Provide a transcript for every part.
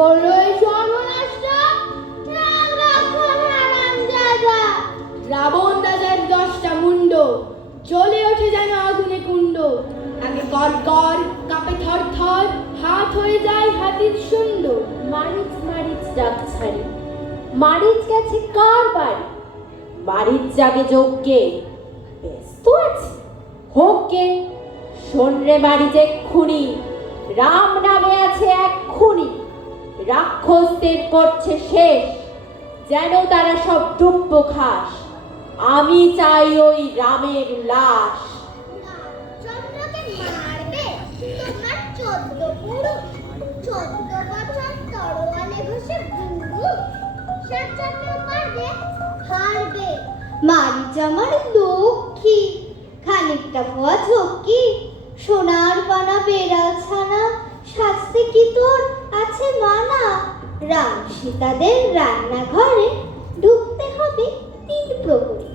করল এই সর্বনাশটা রাবণ রাজার দশটা মুন্ড জ্বলে ওঠে যেন আগুনে কুণ্ড। আগে কর কর, কাপে থর থর, হাত হয়ে যায় হাতির শুন্ড মারিচ মারিচ ডাক ছাড়ি। মারিচ গেছে কার বাড়ি? মারিচ যাবে যজ্ঞে। ব্যস্ত আছে। হোক শোন রে মারিচে খুনি। রাম নামে আছে এক খুনি। রাক্ষসদের করছে শেষ, যেন তারা সব ডুব্ব খাস। আমি চাই ওই রামের লাশ। আমার লক্ষ্মী, খানিকটা ভুয়া ঝক্কি, সোনার পানা, বেড়াল ছানা, শাস্তি কি তোর? আছে মানা রাম সীতাদের রান্নাঘরে ঢুকতে হবে তিন প্রহরী।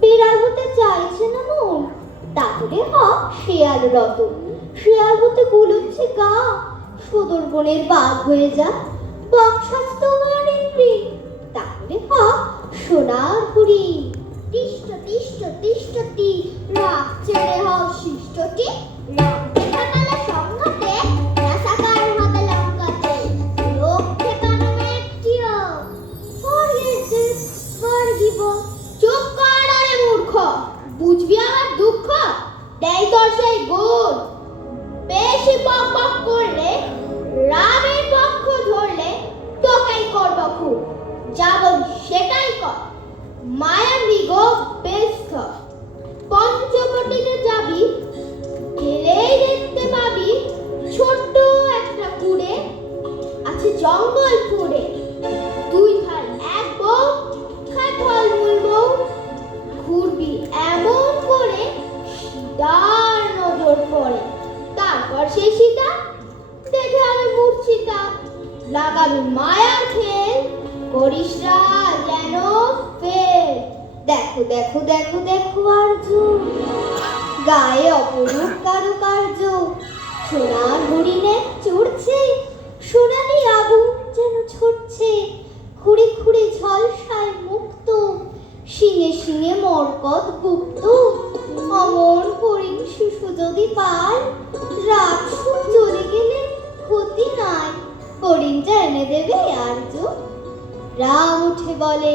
বিড়াল হতে চাইছে না মন? তাহলে হ, শেয়াল রত। শেয়াল হতে গুলোচ্ছে গা। সদর বনের বাঘ হয়ে যা। বংশাস্ত হরিণী তাহলে হ, সোনার হরি তিষ্ট তিষ্ট তিষ্টতি রাগ ছেড়ে হও শিষ্টটি রক্তে তারপর সে সীতা, দেখে আমি মূর্ছিতা। লাগাবি মায়ার খেল, করিস যেন ফেল। দেখো দেখো দেখো দেখো আর্য, গায়ে অপরূপ কারুকার্য। সোনার হরিণে চড়ছে, সোনালি আগুন যেন ছড়ছে। খুঁড়ে খুঁড়ে ঝলসায় মুক্ত, শিঙে শিঙে মরকত গুপ্ত। অমর হরিণ শিশু যদি পায় সুর চলে গেলে ক্ষতি নাই। হরিণটা এনে দেবে আর্য। রাম উঠে বলে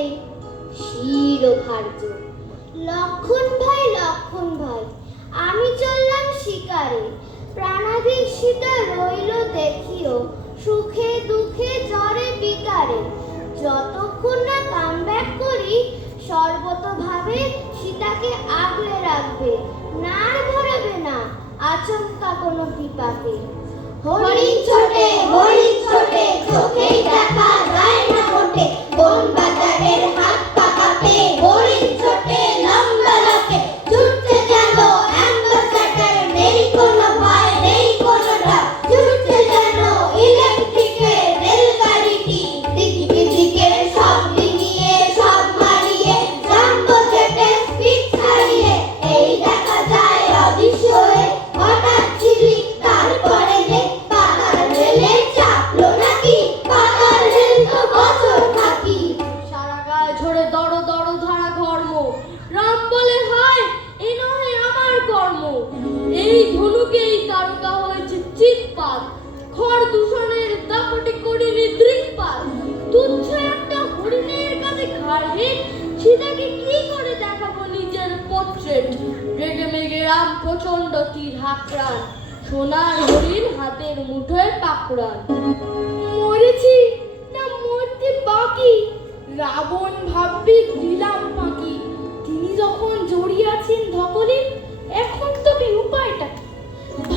শিরোধার্য লক্ষণ ভাই লক্ষণ ভাই, আমি চললাম শিকারে। প্রাণাধিক সীতা রইল দেখিও, সুখে দুঃখে জ্বরে বিকারে। যতক্ষণ না কাম করি, সর্বতভাবে সীতাকে আগলে রাখবে না ধরবে না, আচমকা কোনো বিপাকে হরিণ ছোটে হরিণ ছোটে, চোখেই দেখা যায় না মোটে সীতাকে কি করে দেখাবো নিজের পোর্ট্রেট রেগে মেগে রাম প্রচণ্ড তীর হাকড়ান সোনার হরিণ হাতের মুঠোয় পাকড়ান। মরেছি? না মরতে বাকি? রাবণ ভাববে দিলাম ফাঁকি। তিনি যখন জড়িয়ে আছেন ধকলে, এখন তবে উপায়টা কি?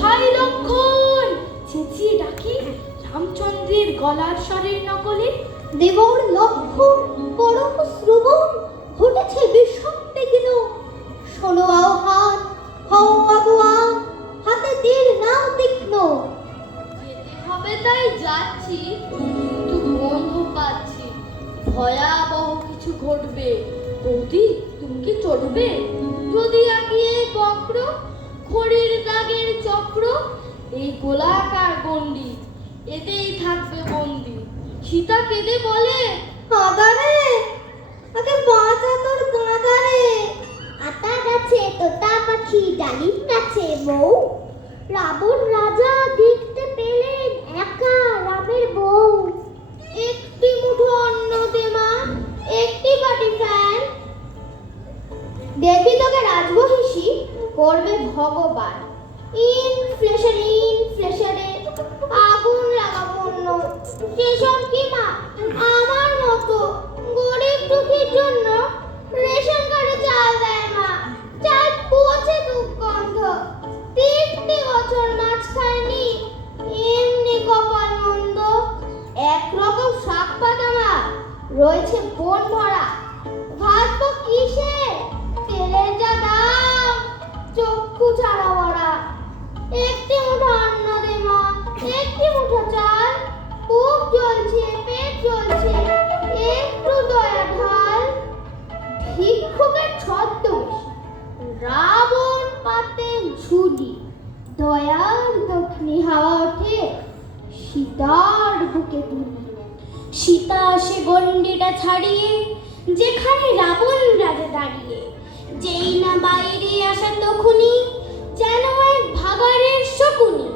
ভাই লক্ষণ! চেঁচিয়ে ডাকি রামচন্দ্রের গলার স্বরের নকলে। দেবর লক্ষ্য, পরম শ্রবণ ঘটেছে বিষম বিঘ্ন শোনো আহ্বান হও আগুয়ান হাতে তীর নাও তীক্ষ্ণ। যেতে হবে তাই যাচ্ছি, কিন্তু গন্ধ পাচ্ছি। ভয়াবহ কিছু ঘটবে। বৌদি, তুমি কি চড়বে? যদি আগিয়ে বক্র খড়ির দাগের চক্র, এই গোলাকার গন্ডি এতেই থাকবে বন্দি। সীতা কেঁদে বলে সীতার বুকে তুলি। সীতা আসে গণ্ডিটা ছাড়িয়ে, যেখানে রাবণ রাজা দাঁড়িয়ে, যেই না বাইরে আসা তখনই যেন এক ভাগাড়ের শকুনি।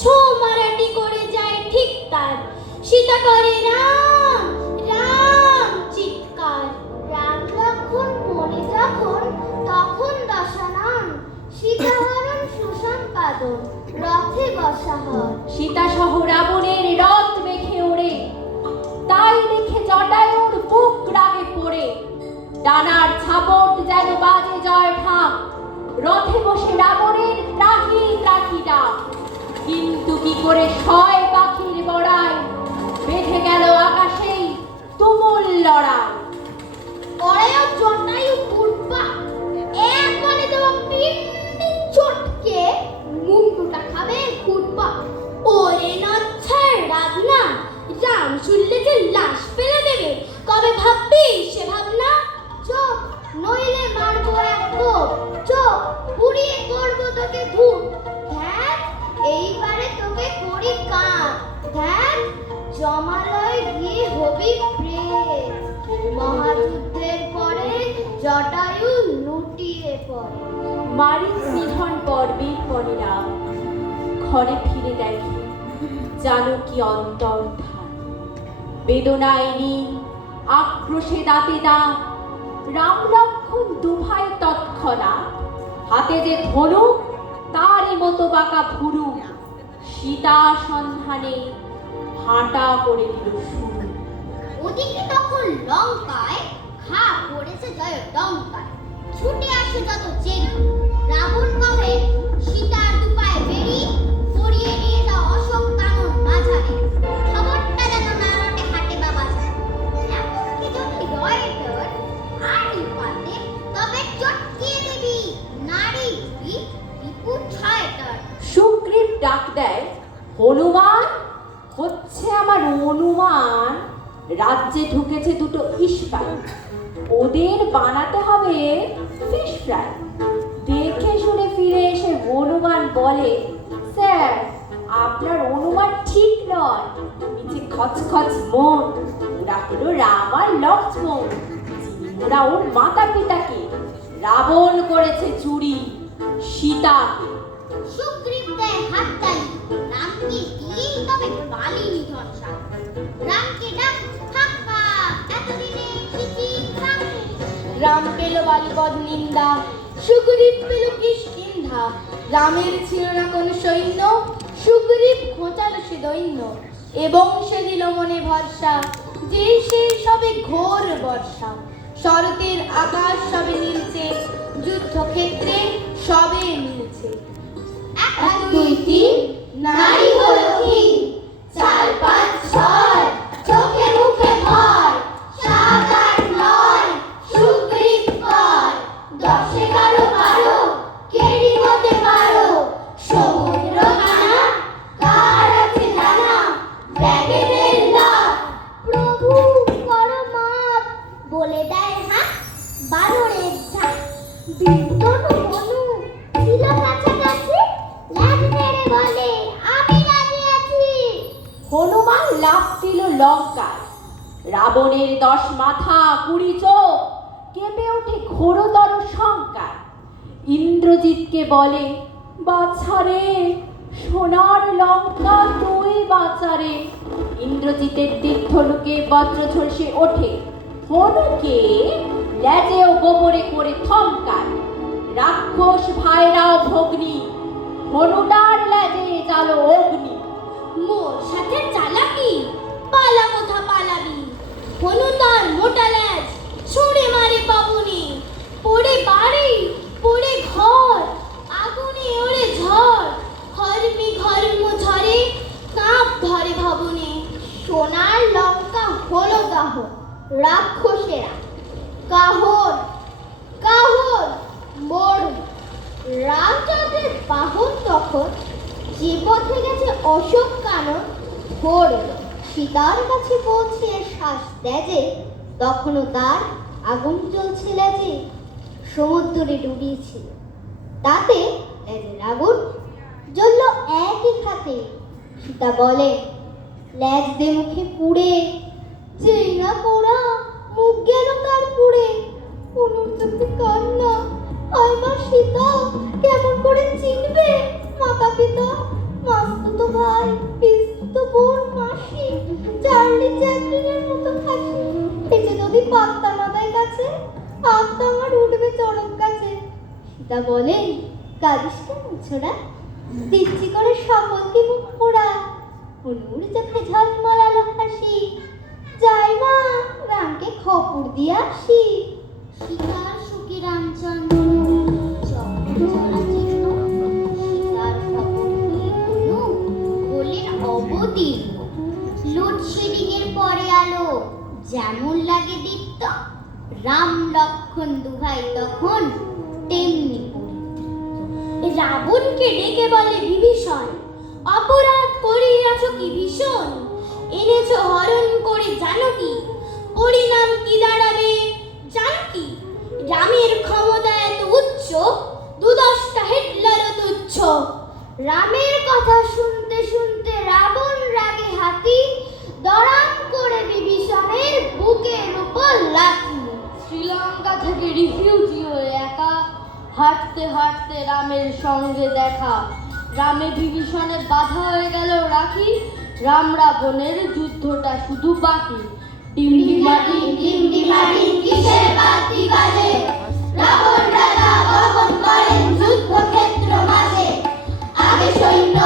ছো মারাটি করে যায় ঠিক তার। সীতা করে, রাম রাম, চিৎকার। রাম লক্ষণ মনে যখন, তখন দশানন সীতাহরণ সুসম্পাদন রথে বসা হয়। সীতা সহ রাবণের রথ মেখে ওড়ে। তাই দেখে জটায়ুর বুক রাগে পড়ে। ডানার ছাপট যেন বাজে জয় ঠাক রথে বসে রাবণের ত্রাহি ত্রাহি ডাক। কিন্তু কি করে ছয় পাখির বড়াই বেঁধে গেল আকাশেই তুমুল লড়াই। ভাববি সে ভাবনা? চোখ, নইলে মারবো এক চোখ, পুড়িয়ে করব তোকে ধূপ। ধ্যান এইবারে তোকে করি কান ধ্যান জমালয় গিয়ে হবি প্রেত। মহাযুদ্ধের পরে জটায়ু লুটিয়ে পড়ে। মারিচ নিধন পর্বের পরে রাম ঘরে ফিরে দেখে জানো কি অন্তর বেদনায় নীল আক্রোশে দাঁতে দাঁত রাম লক্ষণ দুভাই তৎক্ষণাৎ। হাতে যে ধনুক, তারই মতো বাঁকা ভুরু সীতা সন্ধানে হাঁটা করে দিল শুরু ওদিকে তখন লঙ্কায় খা পড়েছে জয় লঙ্কায়। ছুটে আসে যত চেরি। রাবণ কহে, সীতার দুপায়ে বেরি। দেয়, হনুমান, হচ্ছে আমার অনুমান রাজ্যে ঢুকেছে দুটো ইস্পাই ওদের বানাতে হবে ফিশ ফ্রাই দেখে শুনে ফিরে এসে হনুমান বলে, স্যার, আপনার অনুমান ঠিক নয়। নিচে খচখচ মন, ওরা হলো রাম আর লক্ষ্মণ। ওরা ওর মাতা পিতাকে রাবণ করেছে চুরি, সীতাকে। সুগ্রীব রাম পেল বালিপদ নিন্দা, সুগ্রীব পেল কিষ্কিন্ধা। রামের ছিল না কোনো সৈন্য, সুগ্রীব ঘোচালো সে দৈন্য। এবং সে দিল মনে ভরসা যে সেই সবে ঘোর বর্ষা। শরতের আকাশ সবে নীলছে যুদ্ধক্ষেত্রে সবে মিলছে এক দুই হলো কি? চার পাঁচ ছয়। চোখে বলে বাছারে সোনার লঙ্কা তুই বাছারে ইন্দ্রজিতের তীর্থলোকে বজ্র ঝলসে ওঠে। হনুকে লেজে ও গোবরে করে থমকায়। রাক্ষস ভাইরাও ভগ্নি, হনুটার লেজে জালো অগ্নি। মোর সাথে চালাকি? পালা কোথা পালাবি? হনু তার মোটা ল্যাজ ছুঁড়ে মারে পাবনি। পড়ে বাড়ি, পড়ে ঘর ঝড়। হরমি ঘর্ম ঝরে কাঁপ ধরে ভাবনে। সোনার লঙ্কা হলো দাহ, রাক্ষসেরা। কাহর মোড় রামচন্দ্রের বাহন তখন যে পথে অশোক কানন, ভোর সীতার কাছে পৌঁছে শ্বাস যে, তখনও তার আগুন জ্বলছে লেজে। সমুদ্রে ডুবিয়েছিল তাতে আগুন জ্বলল একই খাতে। সীতা বলে লেজ দে মুখে পুড়ে, যেই না পোড়া মুখ গেল তার পুড়ে। অনুর চোখে কান্না, আয় মা সীতা, কেমন করে চিনবে? মাতা পিতা, মাস্তুতো ভাই পিস্তুতো বোন, মাসি, চার্লি চ্যাপলিনের মতো এই যে যদি পাত্তা মাথায় কাছে, আত্মা আমার উঠবে চরম কাছে। সীতা বলে কাঁদিস কেন ছোড়া দিচ্ছি করে সকলকে মুখ পোড়া। অনুর চোখে ঝলমলালো হাসি। যাই মা, রামকে খবর দিয়ে আসি। সীতার সুখী রামচন্দ্র পরে আলো, যেমন লাগে দীপ্ত, রাম লক্ষণ দুভাই তখন তেমনি। রাবণকে ডেকে বলে, বিভীষণ, অপরাধ করিয়াছ কি ভীষণ? এনেছ হরণ করে জানো কি পরিণাম কি দাঁড়াবে জানো কি রামের ক্ষমতা এত উচ্চ, দুদশটা হিটলারও তুচ্ছ। রামের কথা শুনতে শুনতে রাবণ রাগে হাতি, দড়াম করে বিভীষণের বুকের উপর লাথি। শ্রীলঙ্কা থেকে রিফিউজি হাঁটতে হাঁটতে রামের সঙ্গে দেখা। রামে বিভীষণে বাধা হয়ে গেল, রাখি রাম রাবণের যুদ্ধটা শুধু বাকি। সৈন্য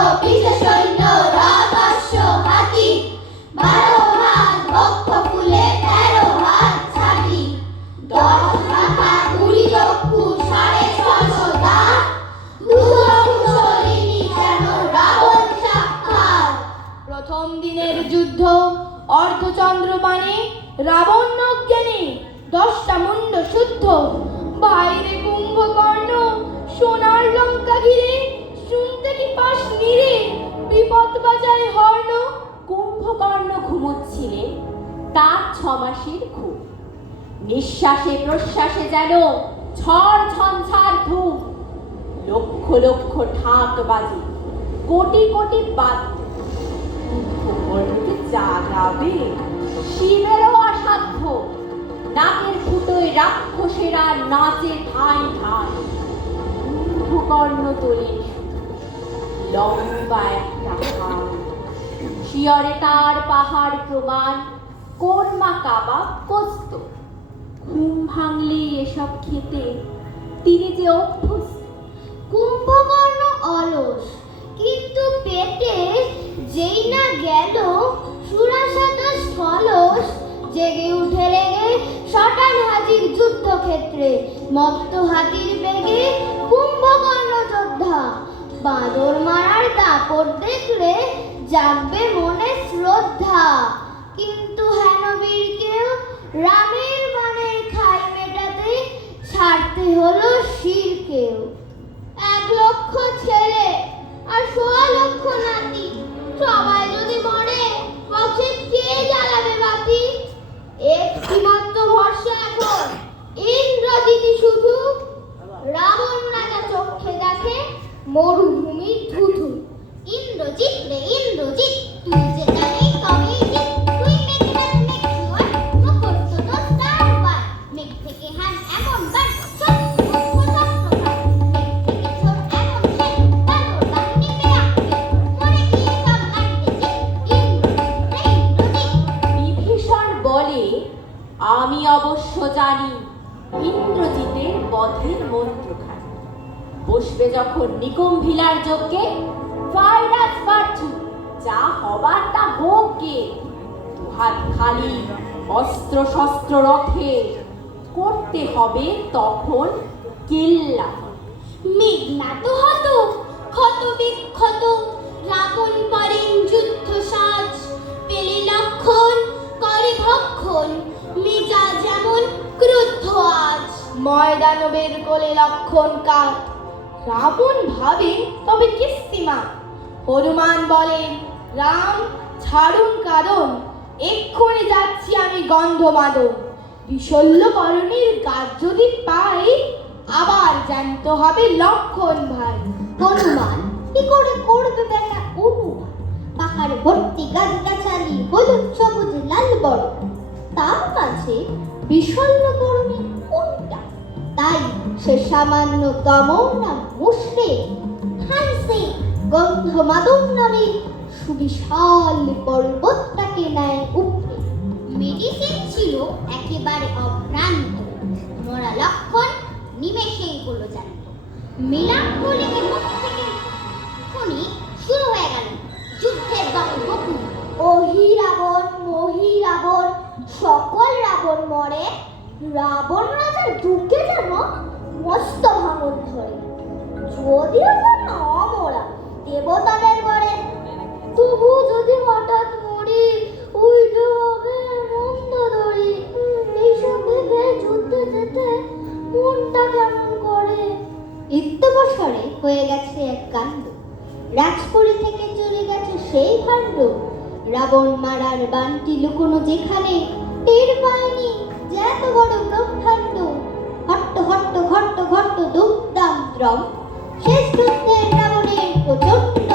যুদ্ধ অর্ধচন্দ্র মানে রাবণ অজ্ঞানে দশটা মুন্ড শুদ্ধ। বাইরে কুম্ভকর্ণ, সোনার লঙ্কা ঘিরে শুনতে কি পাস নিরে বিপদ বাজায় হর্ণ, কুম্ভকর্ণ ঘুমোচ্ছিলেন তার ছমাসের ঘুম। নিঃশ্বাসে প্রশ্বাসে যেন ঝড় ঝঞ্ঝার ধূম লক্ষ লক্ষ ঢাক বাজে, কোটি কোটি বাদ্য কুম্ভকর্ণকে জাগাবে। শিবেরও অসাধ্য। নাকের ফুটোয় রাক্ষসেরা নাচে ঠাঁই ঠাঁই। কুম্ভকর্ণ তোলেন লম্বা একটা শিয়রে তার পাহাড় প্রমাণ। কোরমা কাবাব কোস্ত ঘুম ভাঙলে এসব খেতে তিনি যে অভ্যস্ত। কুম্ভকর্ণ অলস। কিন্তু পেটে যেই না গেল সুরাসাটা স্থলস জেগে উঠে রেগে শটান হাজির যুদ্ধক্ষেত্রে, মত্ত হাতির বেগে কুম্ভকর্ণ যোদ্ধা। বাঁদর মারার দাপট দেখলে জাগবে মনে শ্রদ্ধা। কিন্তু হেন বীরকেও রামের মনের খাই মেটাতে ছাড়তে হলো শিরকেও এক লক্ষ ছেলে আর সোয়া লক্ষ নাতি, সবাই যদি মরে পক্ষে কে জ্বালাবে বাতি? একটিমাত্র ভরসা এখন। ইন্দ্রজিৎ শুধু রাবণ রাজা চোখে দেখে মরুভূমি দুহাত খালি। অস্ত্র শস্ত্র রথে করতে হবে তখন কিল্লা। মেঘনাদ হত ক্ষত বিক্ষত রাবণ করেন যুদ্ধ সাজ। পেলে লক্ষণ করে ভক্ষণ মেজা যেমন ক্রুদ্ধ আজ। ময়দানবের কোলে লক্ষণ কাত। রাবণ ভাবে তবে কিস্তিমা। হনুমান বলেন রাম ছাড়ুন কারণ এক্ষুনি যাচ্ছি আমি গন্ধমাদন বিশল্যকরণের গাছ যদি পাই, আবার জ্যান্ত হবে লক্ষণ ভাই। হনুমান, কি করে করবে বেটা অনুমান পাহাড় ভর্তি গাছ গাছালি হলুদ সবুজ, লাল বড় তার কাছে বিশল্য গরমে কোনটা? তাই সে সামান্য দমন না মুসরে হাইসে গন্ধ মাদন নামে সুবিশাল পর্বতটাকে নেয় উপরে। মেডিসিন ছিল একেবারে অভ্রান্ত। মরা লক্ষণ নিমেষেই হলো জানত মিলাপ বলিকে মুখ থেকে শুনি শুরু হয়ে গেল যুদ্ধের বকু ওহি রাবণ মহি রাবণ, সকল রাবণ মরে, রাবণ রাজার দুঃখে যেন মস্ত ভাঙন ধরে। যদিও যেন অমরা, দেবতাদের করে তবু যদি হঠাৎ মরি উল্টো হবে মন্দ ধরি এইসব ভেবে যুদ্ধে যেতে মনটা কেমন করে? ইত্যবসরে হয়ে গেছে এক কাণ্ড। রাজপুরী থেকে চলে গেছে সেই ভাণ্ড রাবণ মারার বানটি লুকোনো যেখানে টের পায়নি যে এত বড় ব্রহ্মাণ্ড। হট্ট হট্ট ঘট্ট ঘট্ট দুমদাম দ্রম। শেষ রাবণের প্রচণ্ড